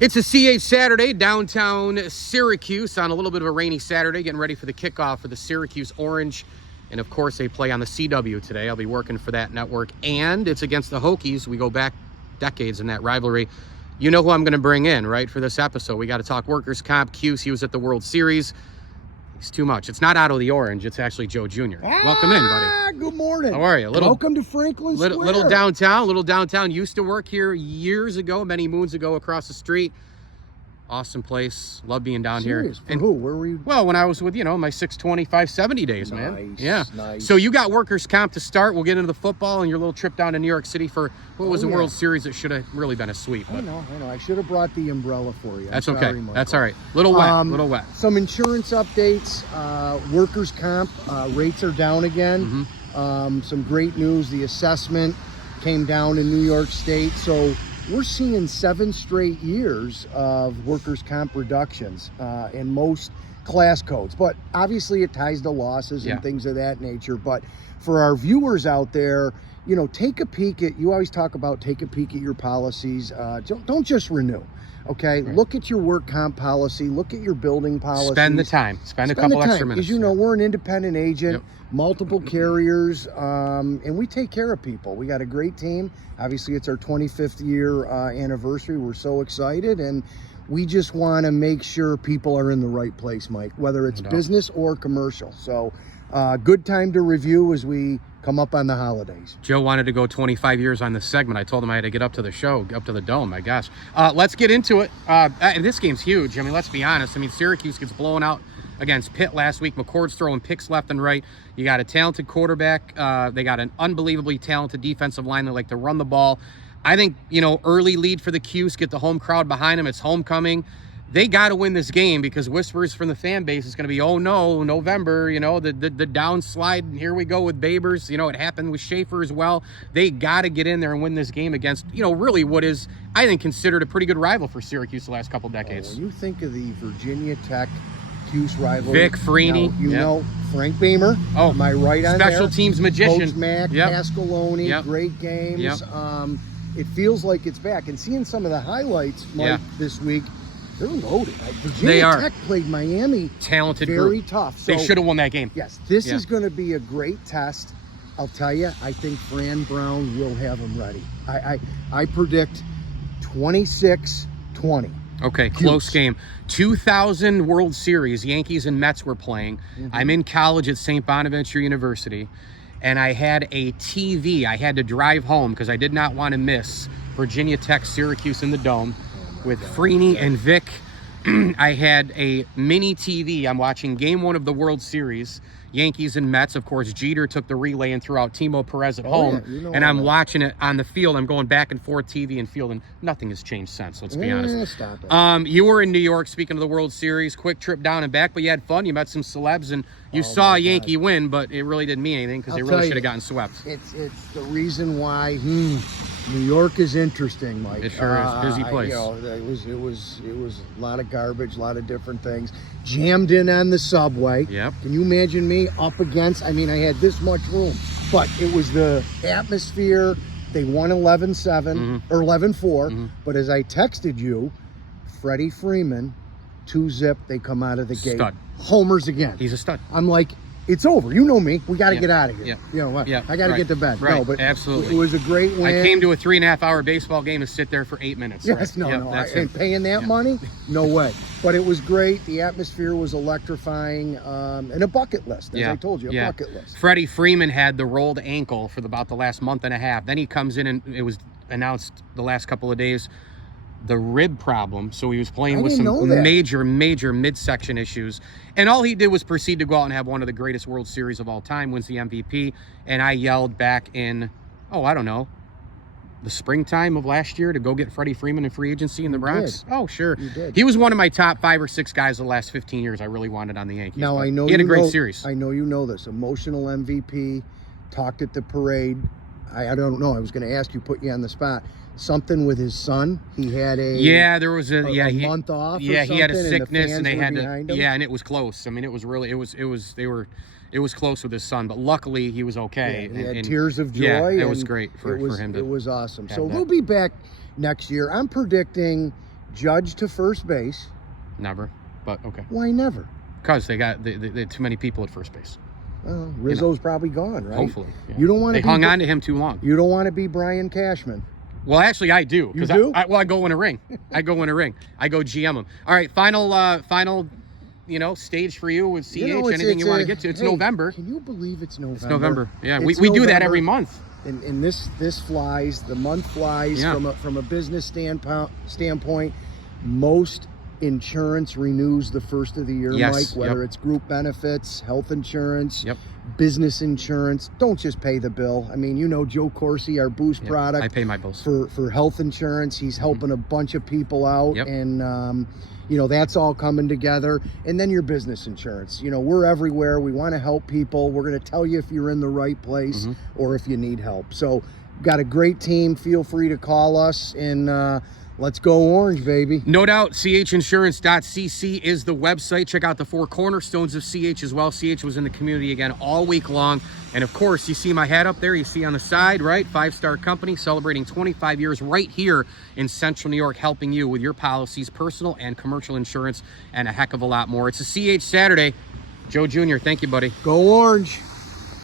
It's a CH Saturday, downtown Syracuse, on a little bit of a rainy Saturday, getting ready for the kickoff for the Syracuse Orange. And, of course, they play on the CW today. I'll be working for that network. And it's against the Hokies. We go back decades in that rivalry. You know who I'm going to bring in, right, for this episode. We got to talk workers' comp. Cuse, he was at the World Series. He's too much. It's not Otto the Orange. It's actually Joe Jr. Welcome in, buddy. Good morning. How are you? Welcome to Franklin Square. Little downtown. Used to work here years ago, many moons ago, across the street. Awesome place. Love being down Serious? here. For who? Where were you? Well, when I was with, my 620, 570 days, man. Yeah. Nice. So you got workers' comp to start. We'll get into the football and your little trip down to New York City for what was a World Series that should have really been a sweep. I know. I should have brought the umbrella for you. That's I'm okay. sorry, Michael. That's all right. Little wet. Some insurance updates. Workers' comp rates are down again. Some great news. The assessment came down in New York State. So we're seeing 7 straight years of workers' comp reductions in most class codes. But obviously it ties to losses and things of that nature. But for our viewers out there, take a peek at, you always talk about take a peek at your policies. Don't just renew. Okay, right. Look at your work comp policy. Look at your building policy. Spend the time. Spend a couple extra minutes. Because we're an independent agent, multiple carriers, and we take care of people. We got a great team. Obviously, it's our 25th year anniversary. We're so excited, and we just want to make sure people are in the right place, Mike, whether it's business or commercial. So, good time to review as we come up on the holidays. Joe wanted to go 25 years on this segment. I told him I had to get up to the show, up to the dome. My gosh. Let's get into it. This game's huge. Let's be honest. Syracuse gets blown out against Pitt last week. McCord's throwing picks left and right. You got a talented quarterback. They got an unbelievably talented defensive line. They like to run the ball. I think, early lead for the Cuse, get the home crowd behind them. It's homecoming. They got to win this game because whispers from the fan base is going to be, oh no, November, the downslide, and here we go with Babers. It happened with Schaefer as well. They got to get in there and win this game against, really what is, I think, considered a pretty good rival for Syracuse the last couple decades. When you think of the Virginia Tech Cuse rivalry, Vic Freeney, know Frank Beamer. Oh, am I right on special there? teams magician. Coach Mac, Pascaloni, great games. It feels like it's back. And seeing some of the highlights, Mike, this week, they're loaded. Virginia Tech played Miami. Talented very group. tough. So, they should have won that game. Yes, this is going to be a great test. I'll tell you, I think Fran Brown will have them ready. I predict 26-20. Okay, close game. 2000 World Series, Yankees and Mets were playing. I'm in college at St. Bonaventure University, and I had a TV. I had to drive home because I did not want to miss Virginia Tech Syracuse in the Dome with Freeney and Vic. I had a mini TV. I'm watching game 1 of the World Series, Yankees and Mets. Of course, Jeter took the relay and threw out Timo Perez at home. And I'm watching it on the field. I'm going back and forth, TV and field, and nothing has changed since, let's be honest. Stop it. You were in New York, speaking of the World Series, quick trip down and back, but you had fun. You met some celebs, and you saw a Yankee win, but it really didn't mean anything because they really should have gotten swept. It's the reason why New York is interesting, Mike. It sure is. Busy place. It was a lot of garbage, a lot of different things. Jammed in on the subway. Yep. Can you imagine me up against? I had this much room, but it was the atmosphere. They won 11-7 or 11-4. But as I texted you, Freddie Freeman, 2-zip. They come out of the gate. Stud. Homers again. He's a stud. I'm like, it's over. You know me. We got to get out of here. I got to get to bed. Right. No, but absolutely. It was a great win. I came to a 3.5-hour baseball game and sit there for 8 minutes. Yes, right? And paying that money? No way. But it was great. The atmosphere was electrifying, and a bucket list, as I told you, a bucket list. Freddie Freeman had the rolled ankle for about the last month and a half. Then he comes in, and it was announced the last couple of days, the rib problem. So he was playing with some major midsection issues. And all he did was proceed to go out and have one of the greatest World Series of all time, wins the MVP. And I yelled back in, the springtime of last year to go get Freddie Freeman in free agency in the Bronx. Oh, sure. You did. He was one of my top 5 or 6 guys the last 15 years I really wanted on the Yankees. Now, I know he had a great series. I know you know this. Emotional MVP, talked at the parade. I don't know. I was going to ask you, put you on the spot. Something with his son. He had there was a month off. He had a sickness, and they had to. And it was close. It was really it was close with his son, but luckily he was okay. He had tears of joy. Yeah, it was great for him. It was awesome. So we'll be back next year. I'm predicting Judge to first base. Never, but okay. Why never? Because they got too many people at first base. Well, Rizzo's probably gone, right? Hopefully. Yeah. You don't want to. They hung on to him too long. You don't want to be Brian Cashman. Well, actually, I do. You do? I go in a ring. I go GM him. All right, final, stage for you with CH. Anything you want to get to? It's November. Can you believe it's November? It's November. Yeah, It's we do that November. every month. And this flies. The month flies from a business standpoint. Most insurance renews the first of the year, Mike, whether it's group benefits, health insurance, business insurance. Don't just pay the bill. I mean, Joe Corsi, our Boost product. I pay my bills. For health insurance. He's helping a bunch of people out. And, that's all coming together. And then your business insurance. We're everywhere. We want to help people. We're going to tell you if you're in the right place or if you need help. So, got a great team. Feel free to call us and let's go Orange, baby. No doubt, CHinsurance.cc is the website. Check out the 4 cornerstones of CH as well. CH was in the community again all week long. And of course, you see my hat up there. You see on the side, right? 5-star company celebrating 25 years right here in Central New York, helping you with your policies, personal and commercial insurance, and a heck of a lot more. It's a CH Saturday. Joe Jr., thank you, buddy. Go Orange.